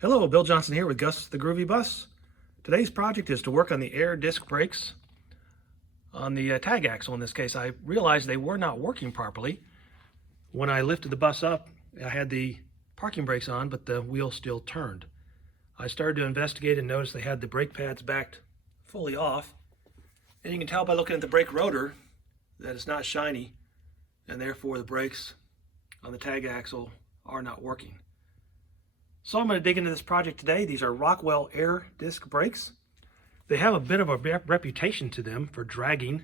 Hello, Bill Johnson here with Gus the Groovy Bus. Today's project is to work on the air disc brakes on the tag axle. In this case, I realized they were not working properly. When I lifted the bus up, I had the parking brakes on, but the wheel still turned. I started to investigate and noticed they had the brake pads backed fully off. And you can tell by looking at the brake rotor that it's not shiny, and therefore the brakes on the tag axle are not working. So I'm going to dig into this project today. These are Rockwell air disc brakes. They have a bit of a reputation to them for dragging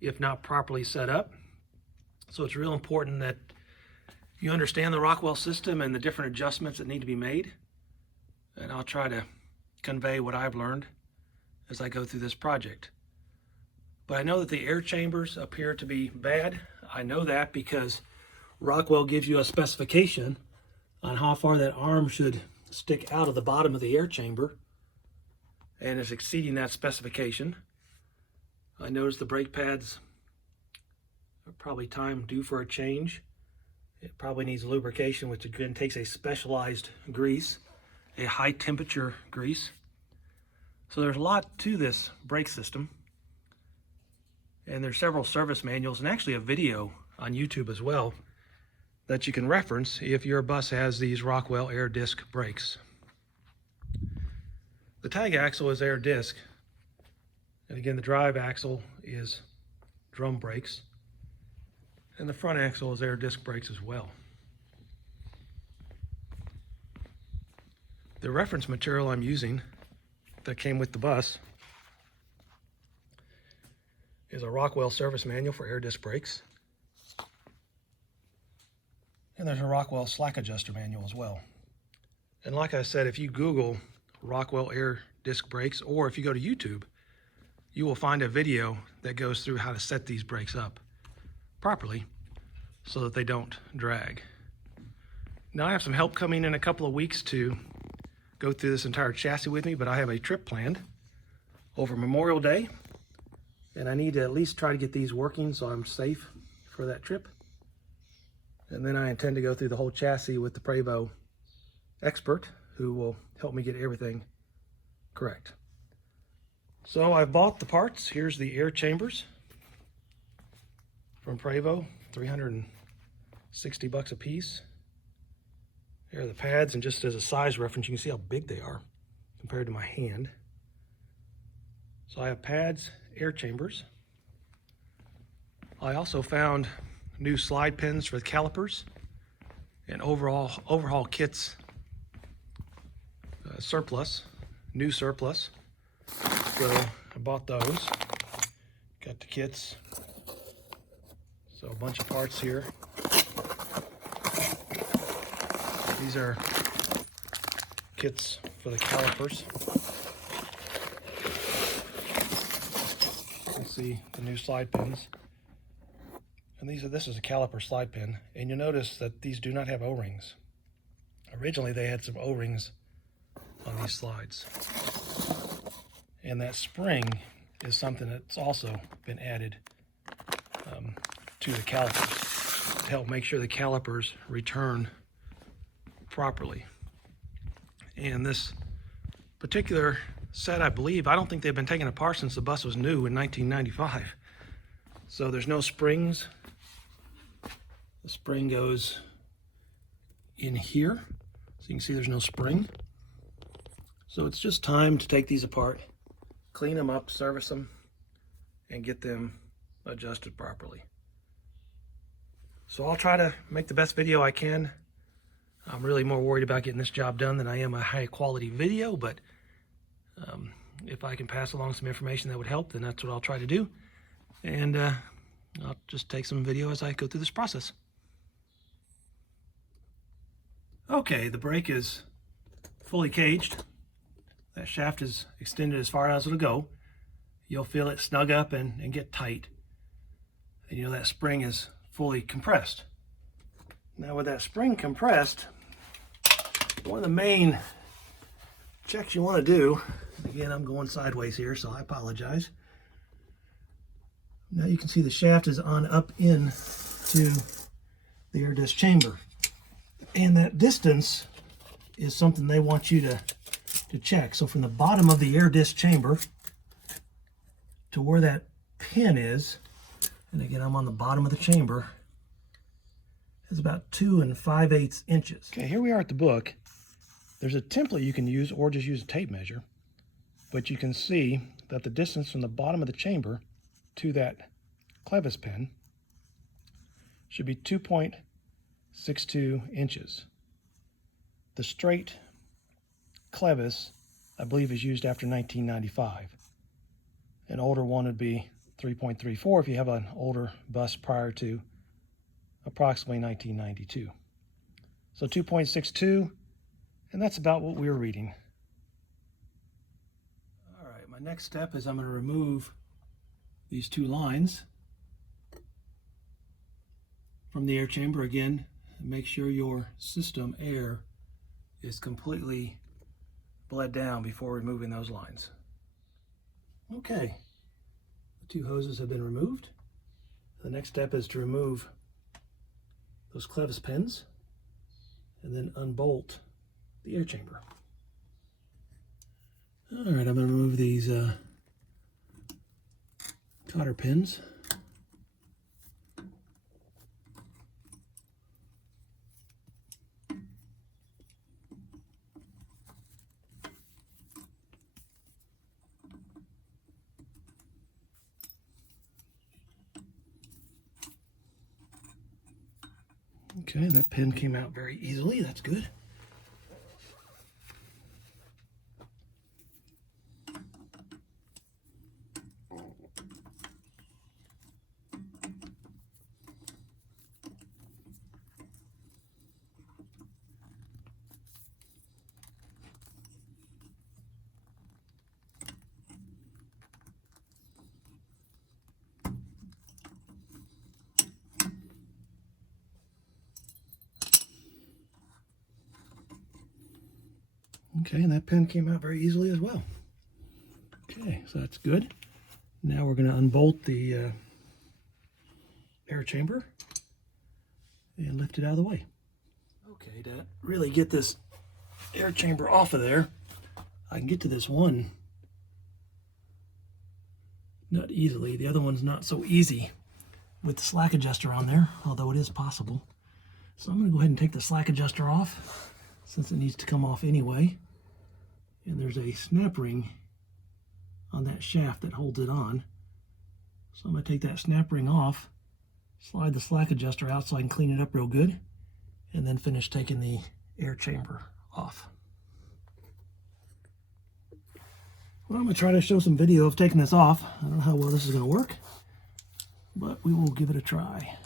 if not properly set up. So it's real important that you understand the Rockwell system and the different adjustments that need to be made. And I'll try to convey what I've learned as I go through this project. But I know that the air chambers appear to be bad. I know that because Rockwell gives you a specification on how far that arm should stick out of the bottom of the air chamber, and is exceeding that specification. I noticed the brake pads are probably time due for a change. It probably needs lubrication, which again takes a specialized grease, a high temperature grease. So there's a lot to this brake system, and there's several service manuals and actually a video on YouTube as well that you can reference if your bus has these Rockwell air disc brakes. The tag axle is air disc, and again the drive axle is drum brakes, and the front axle is air disc brakes as well. The reference material I'm using that came with the bus is a Rockwell service manual for air disc brakes. And there's a Rockwell slack adjuster manual as well. And like I said, if you Google Rockwell air disc brakes, or if you go to YouTube, you will find a video that goes through how to set these brakes up properly so that they don't drag. Now I have some help coming in a couple of weeks to go through this entire chassis with me, but I have a trip planned over Memorial Day, and I need to at least try to get these working so I'm safe for that trip. And then I intend to go through the whole chassis with the Prevost expert who will help me get everything correct. So I've bought the parts. Here's the air chambers from Prevost, $360 a piece. Here are the pads, and just as a size reference, you can see how big they are compared to my hand. So I have pads, air chambers. I also found new slide pins for the calipers and overhaul kits surplus, new surplus. So I bought those, got the kits. So a bunch of parts here. These are kits for the calipers. You can see the new slide pins. And this is a caliper slide pin, and you'll notice that these do not have O-rings. Originally they had some O-rings on these slides. And that spring is something that's also been added to the calipers to help make sure the calipers return properly. And this particular set, I don't think they've been taken apart since the bus was new in 1995. So there's no springs. The spring goes in here, so you can see there's no spring. So it's just time to take these apart, clean them up, service them, and get them adjusted properly. So I'll try to make the best video I can. I'm really more worried about getting this job done than I am a high quality video, but if I can pass along some information that would help, then that's what I'll try to do. And I'll just take some video as I go through this process. Okay, the brake is fully caged. That shaft is extended as far as it'll go. You'll feel it snug up and get tight. And you know that spring is fully compressed. Now with that spring compressed, one of the main checks you want to do, again I'm going sideways here so I apologize. Now you can see the shaft is on up in to the air disc chamber. And that distance is something they want you to check. So from the bottom of the air disc chamber to where that pin is, and again I'm on the bottom of the chamber, is about 2 5/8 inches. Okay, here we are at the book. There's a template you can use or just use a tape measure, but you can see that the distance from the bottom of the chamber to that clevis pin should be 2.62 inches. The straight clevis, I believe, is used after 1995. An older one would be 3.34 if you have an older bus prior to approximately 1992. So 2.62, and that's about what we were reading. All right, my next step is I'm going to remove these 2 lines from the air chamber again. Make sure your system air is completely bled down before removing those lines. Okay, the 2 hoses have been removed. The next step is to remove those clevis pins and then unbolt the air chamber. All right, I'm going to remove these cotter pins. Okay, that pin came out very easily. That's good. Okay, and that pin came out very easily as well. Okay, so that's good. Now we're going to unbolt the air chamber and lift it out of the way. Okay, to really get this air chamber off of there, I can get to this one nut easily. The other one's not so easy with the slack adjuster on there, although it is possible. So I'm going to go ahead and take the slack adjuster off since it needs to come off anyway. And there's a snap ring on that shaft that holds it on. So I'm going to take that snap ring off, slide the slack adjuster out so I can clean it up real good, and then finish taking the air chamber off. Well, I'm going to try to show some video of taking this off. I don't know how well this is going to work, but we will give it a try.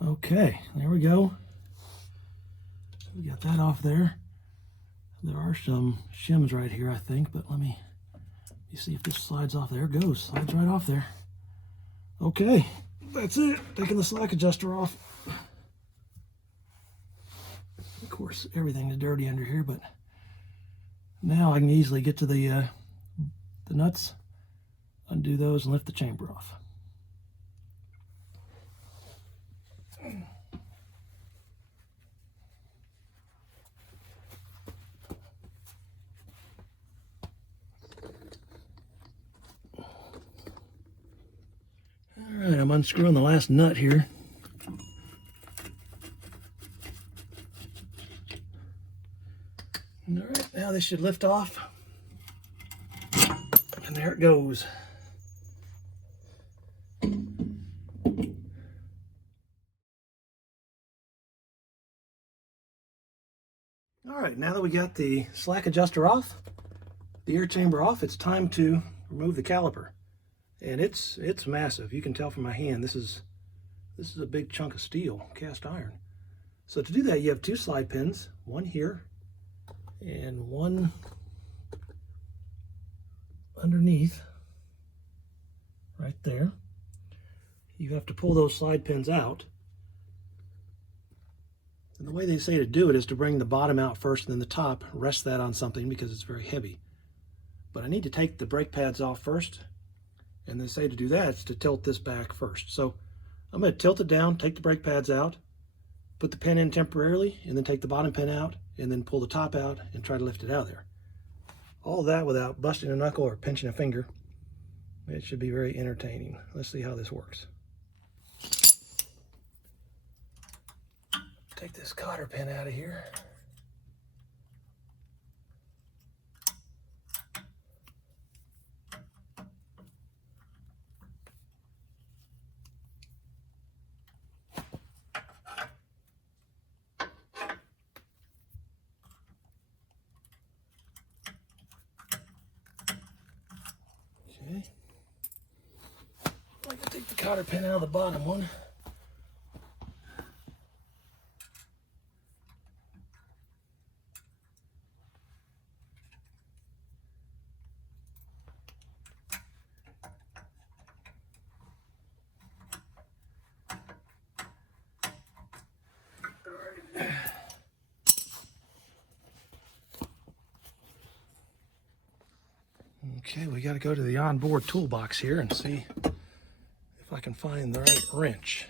Okay, there we go. We got that off there. There are some shims right here, I think, but let me see if this slides off. There it goes. Slides right off there. Okay, that's it. Taking the slack adjuster off. Of course, everything is dirty under here, but now I can easily get to the nuts, undo those, and lift the chamber off. All right, I'm unscrewing the last nut here. All right, now this should lift off. And there it goes. All right, now that we got the slack adjuster off, the air chamber off, it's time to remove the caliper. And it's massive. You can tell from my hand, this is a big chunk of steel, cast iron. So to do that, you have 2 slide pins, one here and one underneath, right there. You have to pull those slide pins out. And the way they say to do it is to bring the bottom out first and then the top, rest that on something because it's very heavy. But I need to take the brake pads off first. And they say to do that is to tilt this back first. So I'm going to tilt it down, take the brake pads out, put the pin in temporarily, and then take the bottom pin out, and then pull the top out and try to lift it out of there. All that without busting a knuckle or pinching a finger. It should be very entertaining. Let's see how this works. Take this cotter pin out of here. Okay. I'm going to take the cotter pin out of the bottom one. Okay, we got to go to the onboard toolbox here and see if I can find the right wrench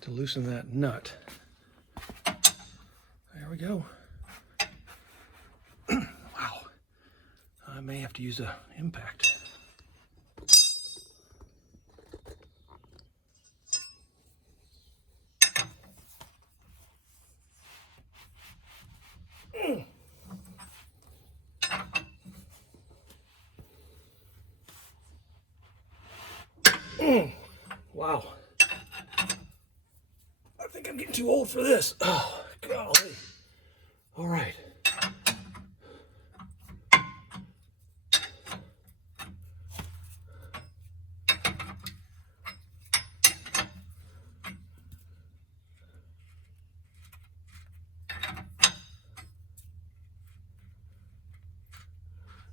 to loosen that nut. There we go. Wow, I may have to use an impact. Wow. I think I'm getting too old for this. Oh, golly. All right.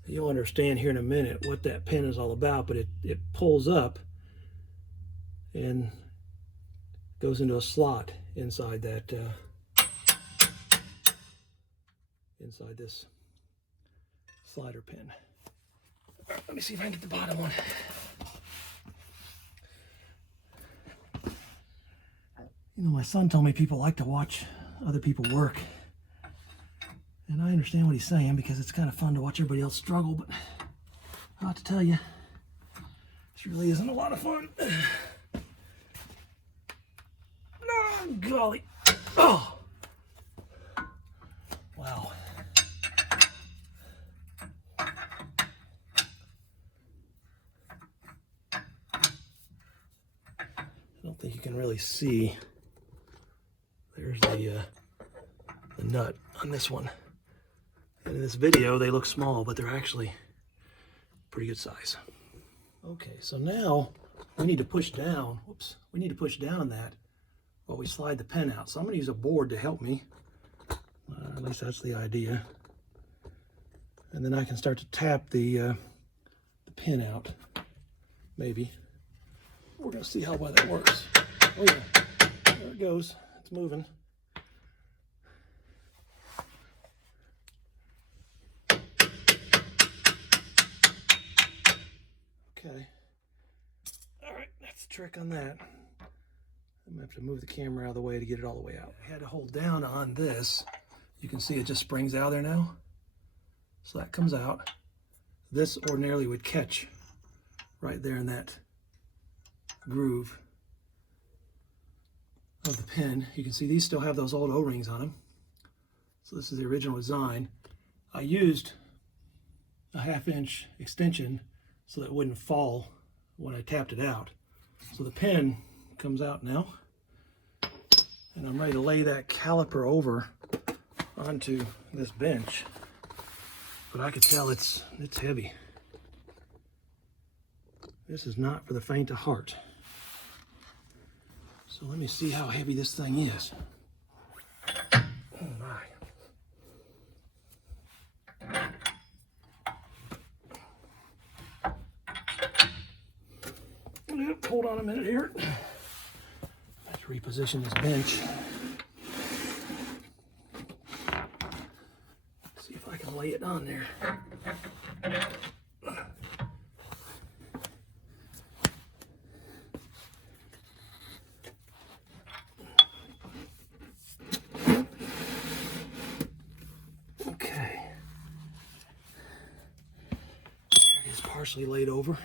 You'll understand here in a minute what that pin is all about, but it pulls up and goes into a slot inside that inside this slider pin. Let me see if I can get the bottom one. You know, my son told me people like to watch other people work. And I understand what he's saying because it's kind of fun to watch everybody else struggle, but I have to tell you, this really isn't a lot of fun. Oh, golly. Oh. Wow. I don't think you can really see. There's the nut on this one. And in this video, they look small, but they're actually pretty good size. Okay, so now we need to push down. Whoops. We need to push down that while we slide the pin out. So I'm going to use a board to help me. At least that's the idea. And then I can start to tap the pin out, maybe. We're going to see how well that works. Oh yeah, there it goes. It's moving. Okay. All right, that's the trick on that. I'm gonna have to move the camera out of the way to get it all the way out. I had to hold down on this. You can see it just springs out there now. So that comes out. This ordinarily would catch right there in that groove of the pin. You can see these still have those old O-rings on them. So this is the original design. I used a 1/2 inch extension so that it wouldn't fall when I tapped it out. So the pin comes out now, and I'm ready to lay that caliper over onto this bench. But I could tell it's heavy. This is not for the faint of heart. So let me see how heavy this thing is. Oh my. Hold on a minute here. Let's reposition this bench. I can lay it on there. Okay. It is partially laid over.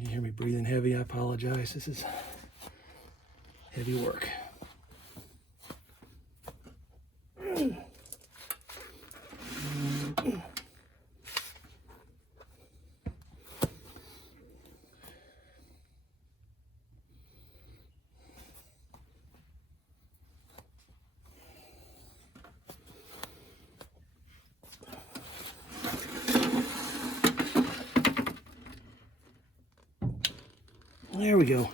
You hear me breathing heavy, I apologize. This is heavy work. There we go.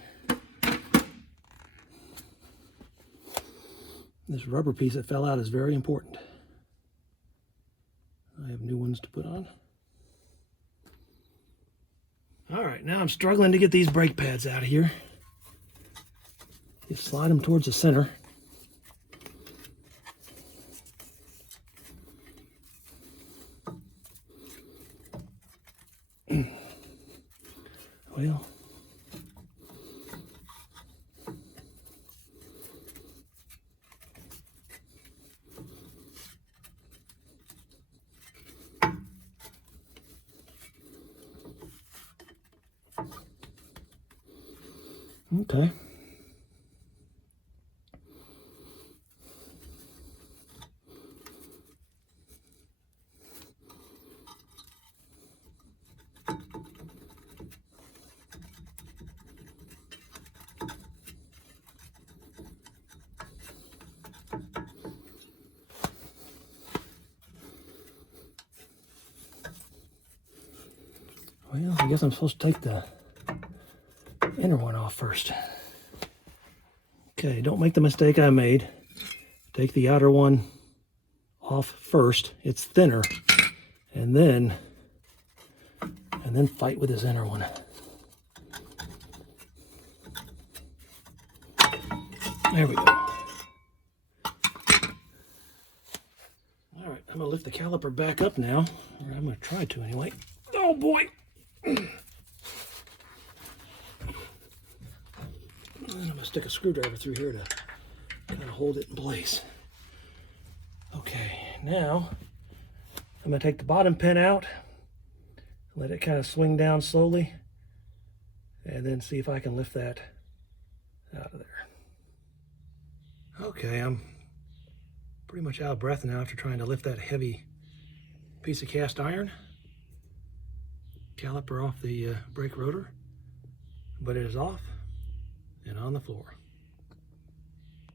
This rubber piece that fell out is very important. I have new ones to put on. All right, now I'm struggling to get these brake pads out of here. Just slide them towards the center. Well, okay. Well, I guess I'm supposed to take the inner one off first. Okay, don't make the mistake I made. Take the outer one off first. It's thinner. And then fight with this inner one. There we go. All right, I'm gonna lift the caliper back up now. Or I'm gonna try to anyway. Oh boy. And I'm gonna stick a screwdriver through here to kind of hold it in place. Okay, now I'm gonna take the bottom pin out, let it kind of swing down slowly, and then see if I can lift that out of there. Okay, I'm pretty much out of breath now after trying to lift that heavy piece of cast iron caliper off the brake rotor, but it is off and on the floor.